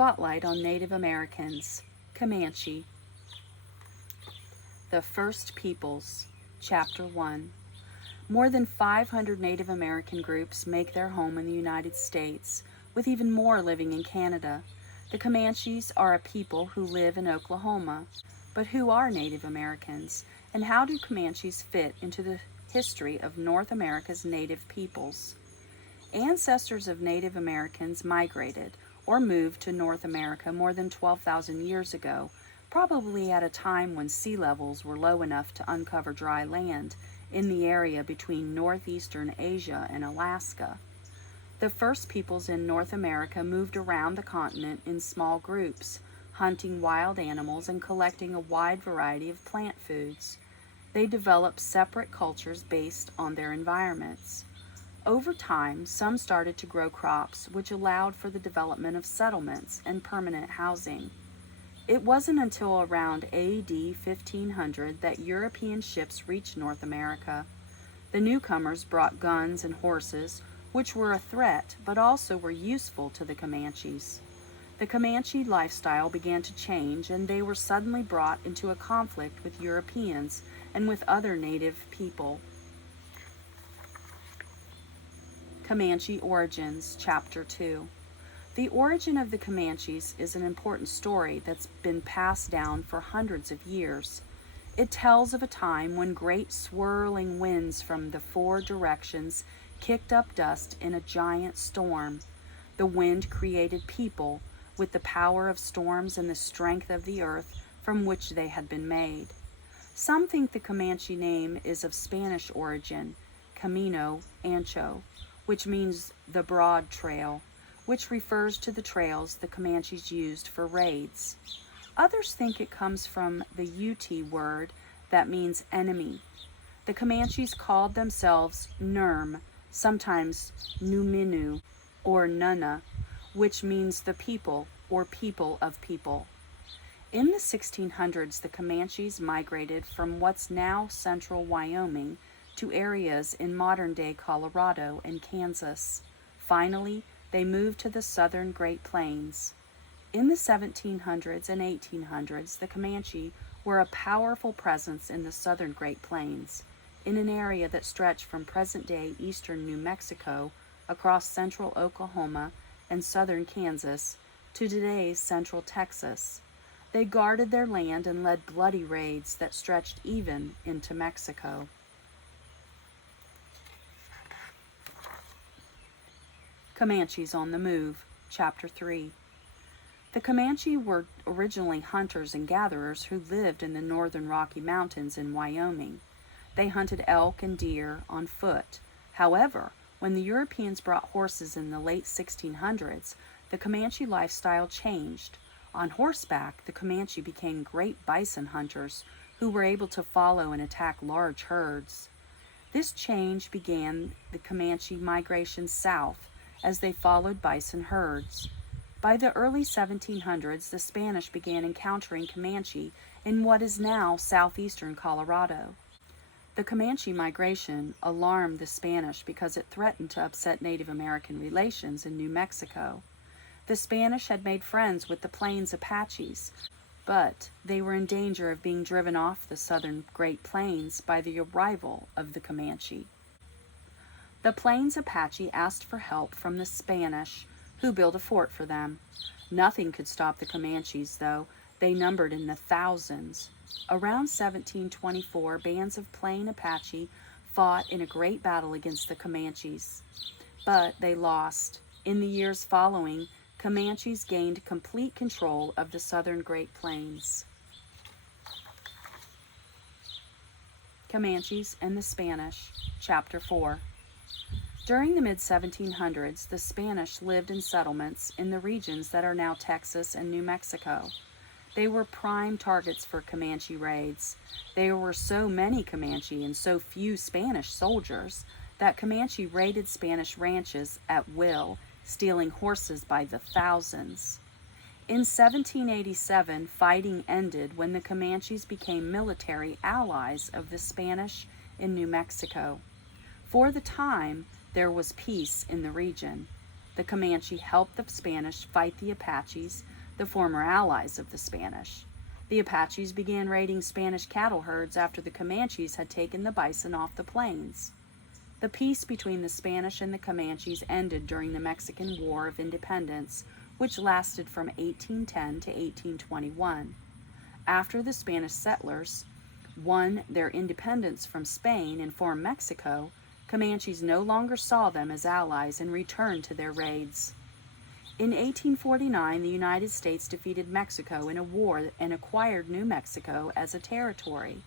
Spotlight on Native Americans, Comanche. The First Peoples, Chapter 1. More than 500 Native American groups make their home in the United States, with even more living in Canada. The Comanches are a people who live in Oklahoma. But who are Native Americans, and how do Comanches fit into the history of North America's native peoples? Ancestors of Native Americans migrated or moved to North America more than 12,000 years ago, probably at a time when sea levels were low enough to uncover dry land in the area between northeastern Asia and Alaska. The first peoples in North America moved around the continent in small groups, hunting wild animals and collecting a wide variety of plant foods. They developed separate cultures based on their environments. Over time, some started to grow crops, which allowed for the development of settlements and permanent housing. It wasn't until around AD 1500 that European ships reached North America. The newcomers brought guns and horses, which were a threat but also were useful to the Comanches. The Comanche lifestyle began to change, and they were suddenly brought into a conflict with Europeans and with other native people. Comanche Origins, Chapter 2. The origin of the Comanches is an important story that's been passed down for hundreds of years. It tells of a time when great swirling winds from the four directions kicked up dust in a giant storm. The wind created people with the power of storms and the strength of the earth from which they had been made. Some think the Comanche name is of Spanish origin, Camino Ancho, which means the broad trail, which refers to the trails the Comanches used for raids. Others think it comes from the Ute word that means enemy. The Comanches called themselves Nurm, sometimes Numinu or Nunna, which means the people or people of people. In the 1600s, the Comanches migrated from what's now central Wyoming to areas in modern-day Colorado and Kansas. Finally, they moved to the southern Great Plains. In the 1700s and 1800s, the Comanche were a powerful presence in the southern Great Plains, in an area that stretched from present-day eastern New Mexico across central Oklahoma and southern Kansas to today's central Texas. They guarded their land and led bloody raids that stretched even into Mexico. Comanches on the Move, Chapter 3. The Comanche were originally hunters and gatherers who lived in the northern Rocky Mountains in Wyoming. They hunted elk and deer on foot. However, when the Europeans brought horses in the late 1600s, the Comanche lifestyle changed. On horseback, the Comanche became great bison hunters who were able to follow and attack large herds. This change began the Comanche migration south as they followed bison herds. By the early 1700s, the Spanish began encountering Comanche in what is now southeastern Colorado. The Comanche migration alarmed the Spanish because it threatened to upset Native American relations in New Mexico. The Spanish had made friends with the Plains Apaches, but they were in danger of being driven off the southern Great Plains by the arrival of the Comanche. The Plains Apache asked for help from the Spanish, who built a fort for them. Nothing could stop the Comanches, though. They numbered in the thousands. Around 1724, bands of Plain Apache fought in a great battle against the Comanches, but they lost. In the years following, Comanches gained complete control of the southern Great Plains. Comanches and the Spanish, Chapter 4. During the mid-1700s, the Spanish lived in settlements in the regions that are now Texas and New Mexico. They were prime targets for Comanche raids. There were so many Comanche and so few Spanish soldiers that Comanche raided Spanish ranches at will, stealing horses by the thousands. In 1787, fighting ended when the Comanches became military allies of the Spanish in New Mexico. For the time, there was peace in the region. The Comanche helped the Spanish fight the Apaches, the former allies of the Spanish. The Apaches began raiding Spanish cattle herds after the Comanches had taken the bison off the plains. The peace between the Spanish and the Comanches ended during the Mexican War of Independence, which lasted from 1810 to 1821. After the Spanish settlers won their independence from Spain and formed Mexico, Comanches no longer saw them as allies and returned to their raids. In 1849, the United States defeated Mexico in a war and acquired New Mexico as a territory.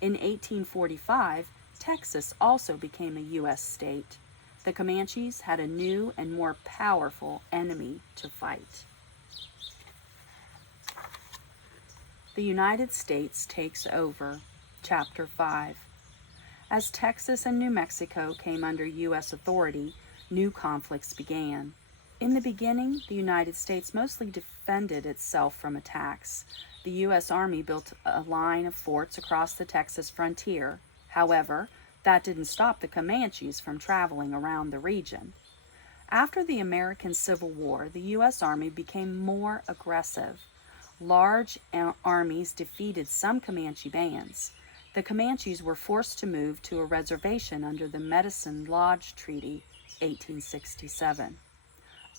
In 1845, Texas also became a U.S. state. The Comanches had a new and more powerful enemy to fight. The United States takes over. Chapter 5. As Texas and New Mexico came under U.S. authority, new conflicts began. In the beginning, the United States mostly defended itself from attacks. The U.S. Army built a line of forts across the Texas frontier. However, that didn't stop the Comanches from traveling around the region. After the American Civil War, the U.S. Army became more aggressive. Large armies defeated some Comanche bands. The Comanches were forced to move to a reservation under the Medicine Lodge Treaty, 1867.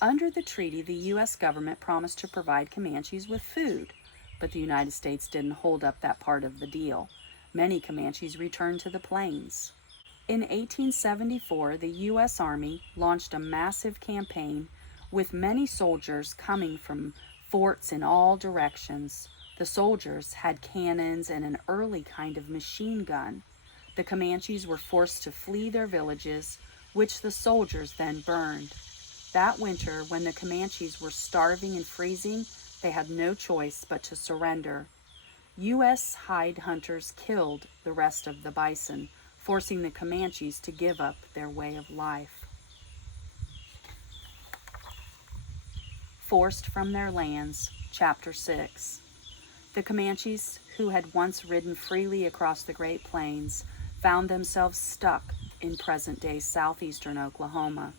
Under the treaty, the U.S. government promised to provide Comanches with food, but the United States didn't hold up that part of the deal. Many Comanches returned to the plains. In 1874, the U.S. Army launched a massive campaign with many soldiers coming from forts in all directions. The soldiers had cannons and an early kind of machine gun. The Comanches were forced to flee their villages, which the soldiers then burned. That winter, when the Comanches were starving and freezing, they had no choice but to surrender. U.S. hide hunters killed the rest of the bison, forcing the Comanches to give up their way of life. Forced from their lands, Chapter 6. The Comanches, who had once ridden freely across the Great Plains, found themselves stuck in present-day southeastern Oklahoma.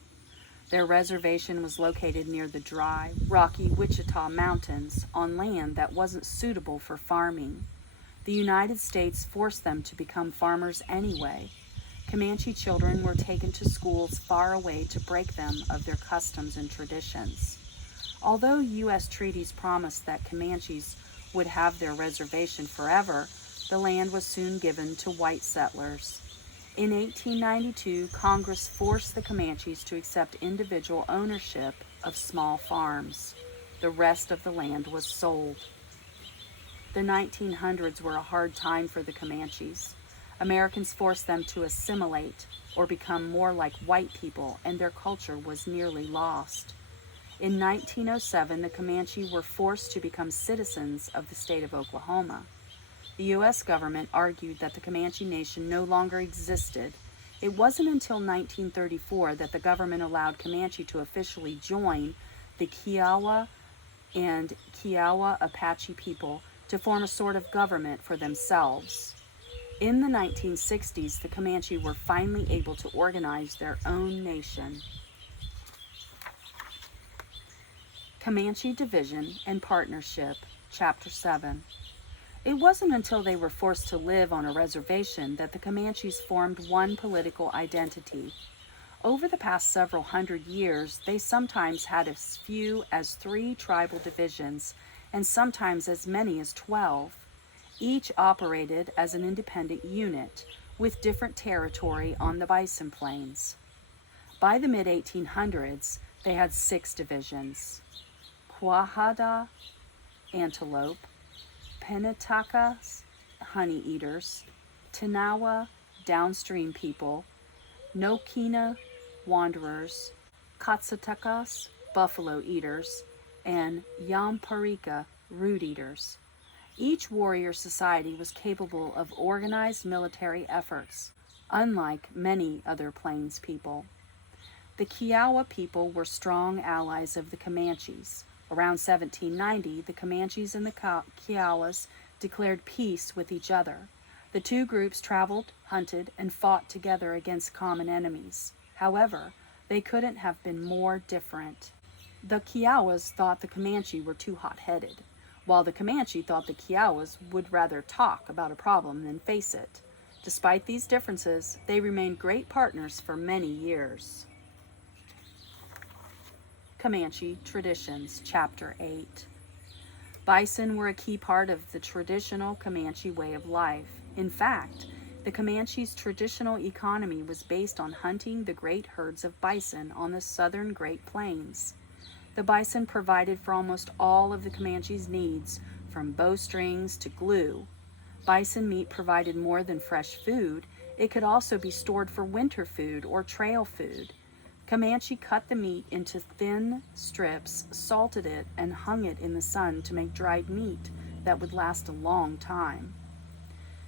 Their reservation was located near the dry, rocky Wichita Mountains on land that wasn't suitable for farming. The United States forced them to become farmers anyway. Comanche children were taken to schools far away to break them of their customs and traditions. Although U.S. treaties promised that Comanches would have their reservation forever, the land was soon given to white settlers. In 1892, Congress forced the Comanches to accept individual ownership of small farms. The rest of the land was sold. The 1900s were a hard time for the Comanches. Americans forced them to assimilate or become more like white people, and their culture was nearly lost. In 1907, the Comanche were forced to become citizens of the state of Oklahoma. The U.S. government argued that the Comanche Nation no longer existed. It wasn't until 1934 that the government allowed Comanche to officially join the Kiowa and Kiowa Apache people to form a sort of government for themselves. In the 1960s, the Comanche were finally able to organize their own nation. Comanche Division and Partnership, Chapter 7. It wasn't until they were forced to live on a reservation that the Comanches formed one political identity. Over the past several hundred years, they sometimes had as few as 3 tribal divisions, and sometimes as many as 12. Each operated as an independent unit, with different territory on the Bison Plains. By the mid-1800s, they had 6 divisions: Quahada, antelope; Penatakas, honey eaters; Tanawa, downstream people; Nokina, wanderers; Katsatakas, buffalo eaters; and Yamparika, root eaters. Each warrior society was capable of organized military efforts, unlike many other plains people. The Kiowa people were strong allies of the Comanches. Around 1790, the Comanches and the Kiowas declared peace with each other. The two groups traveled, hunted, and fought together against common enemies. However, They couldn't have been more different. The Kiowas thought the Comanche were too hot-headed, while the Comanche thought the Kiowas would rather talk about a problem than face it. Despite these differences, they remained great partners for many years. Comanche Traditions, Chapter 8. Bison were a key part of the traditional Comanche way of life. In fact, the Comanche's traditional economy was based on hunting the great herds of bison on the southern Great Plains. The bison provided for almost all of the Comanche's needs, from bowstrings to glue. Bison meat provided more than fresh food. It could also be stored for winter food or trail food. Comanche cut the meat into thin strips, salted it, and hung it in the sun to make dried meat that would last a long time.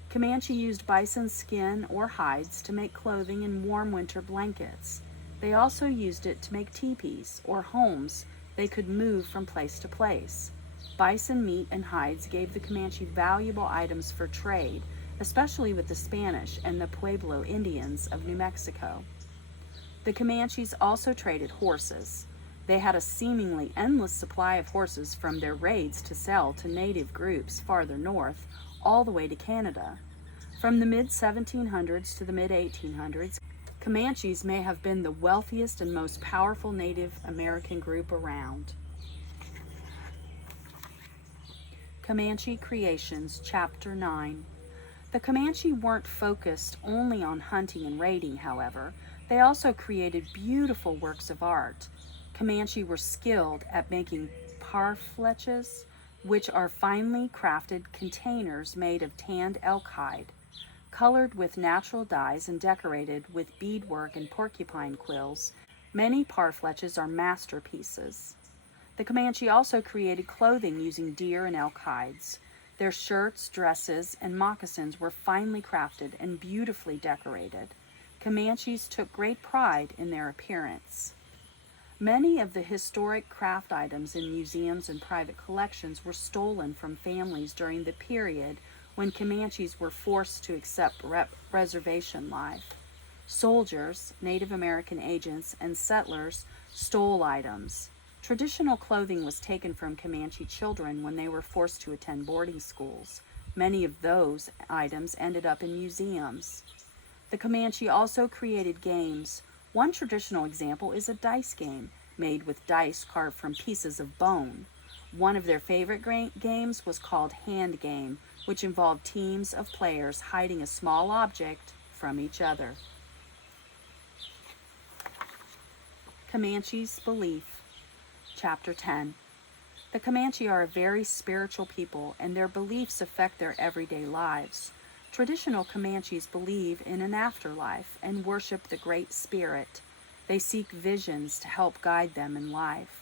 Comanche used bison skin or hides to make clothing and warm winter blankets. They also used it to make teepees, or homes they could move from place to place. Bison meat and hides gave the Comanche valuable items for trade, especially with the Spanish and the Pueblo Indians of New Mexico. The Comanches also traded horses. They had a seemingly endless supply of horses from their raids to sell to native groups farther north, all the way to Canada. From the mid-1700s to the mid-1800s, Comanches may have been the wealthiest and most powerful Native American group around. Comanche Creations, Chapter 9. The Comanche weren't focused only on hunting and raiding, however. They also created beautiful works of art. Comanche were skilled at making parfleches, which are finely crafted containers made of tanned elk hide, colored with natural dyes and decorated with beadwork and porcupine quills. Many parfleches are masterpieces. The Comanche also created clothing using deer and elk hides. Their shirts, dresses, and moccasins were finely crafted and beautifully decorated. Comanches took great pride in their appearance. Many of the historic craft items in museums and private collections were stolen from families during the period when Comanches were forced to accept reservation life. Soldiers, Native American agents, and settlers stole items. Traditional clothing was taken from Comanche children when they were forced to attend boarding schools. Many of those items ended up in museums. The Comanche also created games. One traditional example is a dice game, made with dice carved from pieces of bone. One of their favorite games was called hand game, which involved teams of players hiding a small object from each other. Comanche's Belief, Chapter 10. The Comanche are a very spiritual people, and their beliefs affect their everyday lives. Traditional Comanches believe in an afterlife and worship the Great Spirit. They seek visions to help guide them in life.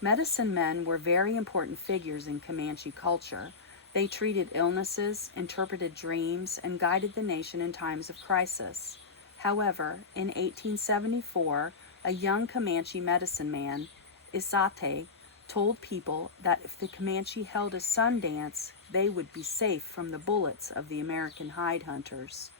Medicine men were very important figures in Comanche culture. They treated illnesses, interpreted dreams, and guided the nation in times of crisis. However, in 1874, a young Comanche medicine man, Isate, told people that if the Comanche held a sun dance, they would be safe from the bullets of the American hide hunters.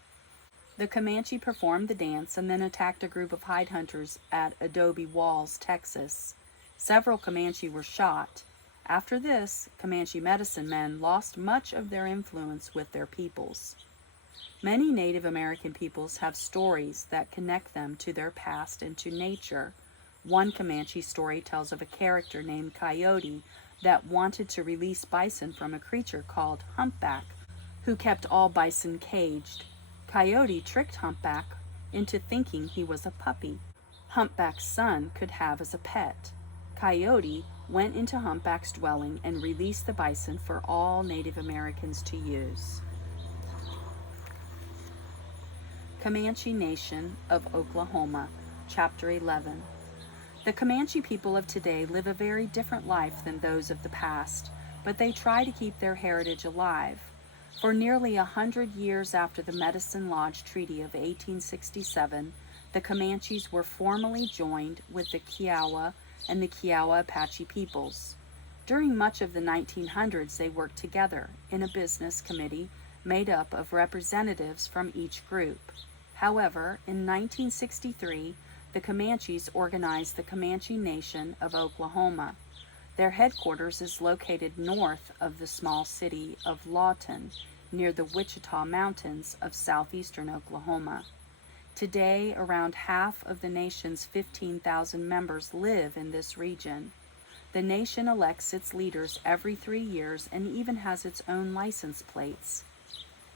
The Comanche performed the dance and then attacked a group of hide hunters at Adobe Walls, Texas. Several Comanche were shot. After this, Comanche medicine men lost much of their influence with their peoples. Many Native American peoples have stories that connect them to their past and to nature. One Comanche story tells of a character named Coyote that wanted to release bison from a creature called Humpback, who kept all bison caged. Coyote tricked Humpback into thinking he was a puppy Humpback's son could have as a pet. Coyote went into Humpback's dwelling and released the bison for all Native Americans to use. Comanche Nation of Oklahoma, Chapter 11. The Comanche people of today live a very different life than those of the past, but they try to keep their heritage alive. For nearly 100 years after the Medicine Lodge Treaty of 1867, the Comanches were formally joined with the Kiowa and the Kiowa Apache peoples. During much of the 1900s, they worked together in a business committee made up of representatives from each group. However, in 1963, the the Comanches organized the Comanche Nation of Oklahoma. Their headquarters is located north of the small city of Lawton, near the Wichita Mountains of southeastern Oklahoma. Today, around half of the nation's 15,000 members live in this region. The nation elects its leaders every 3 years and even has its own license plates.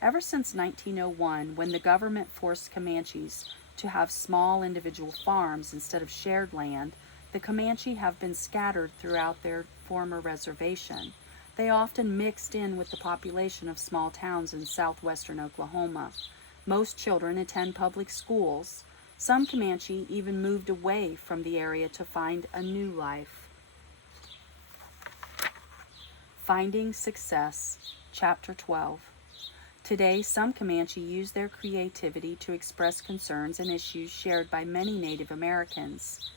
Ever since 1901, when the government forced Comanches to have small individual farms instead of shared land, the Comanche have been scattered throughout their former reservation. They often mixed in with the population of small towns in southwestern Oklahoma. Most children attend public schools. Some Comanche even moved away from the area to find a new life. Finding Success, Chapter 12. Today, some Comanche use their creativity to express concerns and issues shared by many Native Americans.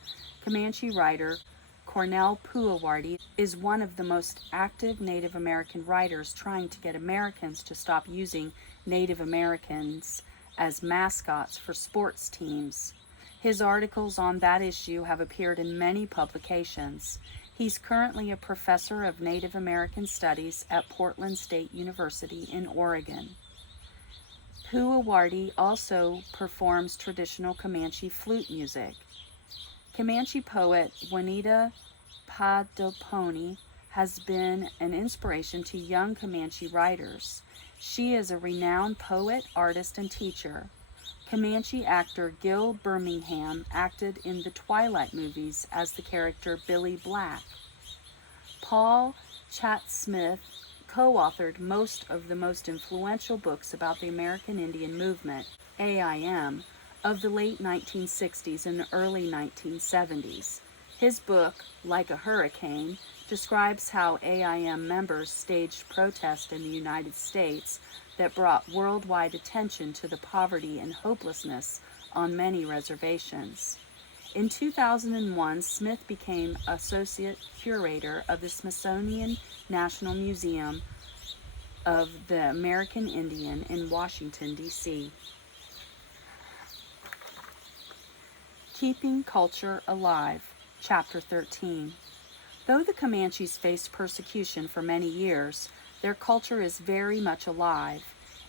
Comanche writer Cornell Puawarty is one of the most active Native American writers trying to get Americans to stop using Native Americans as mascots for sports teams. His articles on that issue have appeared in many publications. He's currently a professor of Native American Studies at Portland State University in Oregon. Puawarty also performs traditional Comanche flute music. Comanche poet Juanita Padoponi has been an inspiration to young Comanche writers. She is a renowned poet, artist, and teacher. Comanche actor Gil Birmingham acted in the Twilight movies as the character Billy Black. Paul Chatsmith co-authored most of the most influential books about the American Indian Movement, AIM, of the late 1960s and early 1970s. His book, Like a Hurricane, describes how AIM members staged protests in the United States that brought worldwide attention to the poverty and hopelessness on many reservations. In 2001, Smith became associate curator of the Smithsonian National Museum of the American Indian in Washington, D.C. Keeping Culture Alive, Chapter 13. Though the Comanches faced persecution for many years, their culture is very much alive.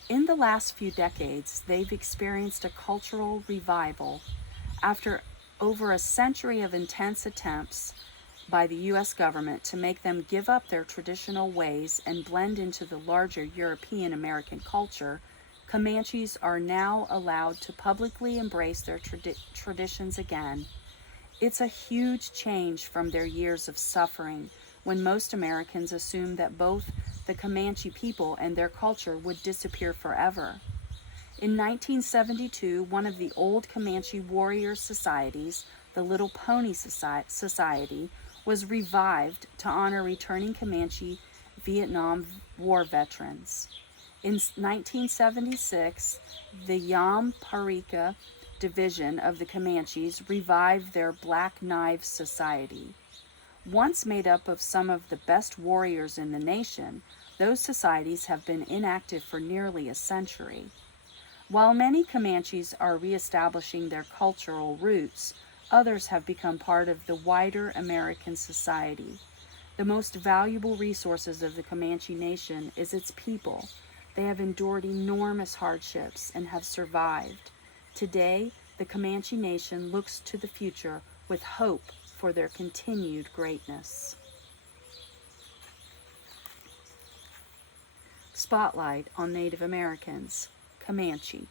In the last few decades, they've experienced a cultural revival. After over a century of intense attempts by the U.S. government to make them give up their traditional ways and blend into the larger European American culture, Comanches are now allowed to publicly embrace their traditions again. It's a huge change from their years of suffering, when most Americans assumed that both the Comanche people and their culture would disappear forever. In 1972, one of the old Comanche warrior societies, the Little Pony Society, was revived to honor returning Comanche Vietnam War veterans. In 1976, the Yam Parika division of the Comanches revived their Black Knives Society. Once made up of some of the best warriors in the nation, those societies have been inactive for nearly a century. While many Comanches are reestablishing their cultural roots, others have become part of the wider American society. The most valuable resources of the Comanche Nation is its people. They have endured enormous hardships and have survived. Today, the Comanche Nation looks to the future with hope for their continued greatness. Spotlight on Native Americans, Comanche.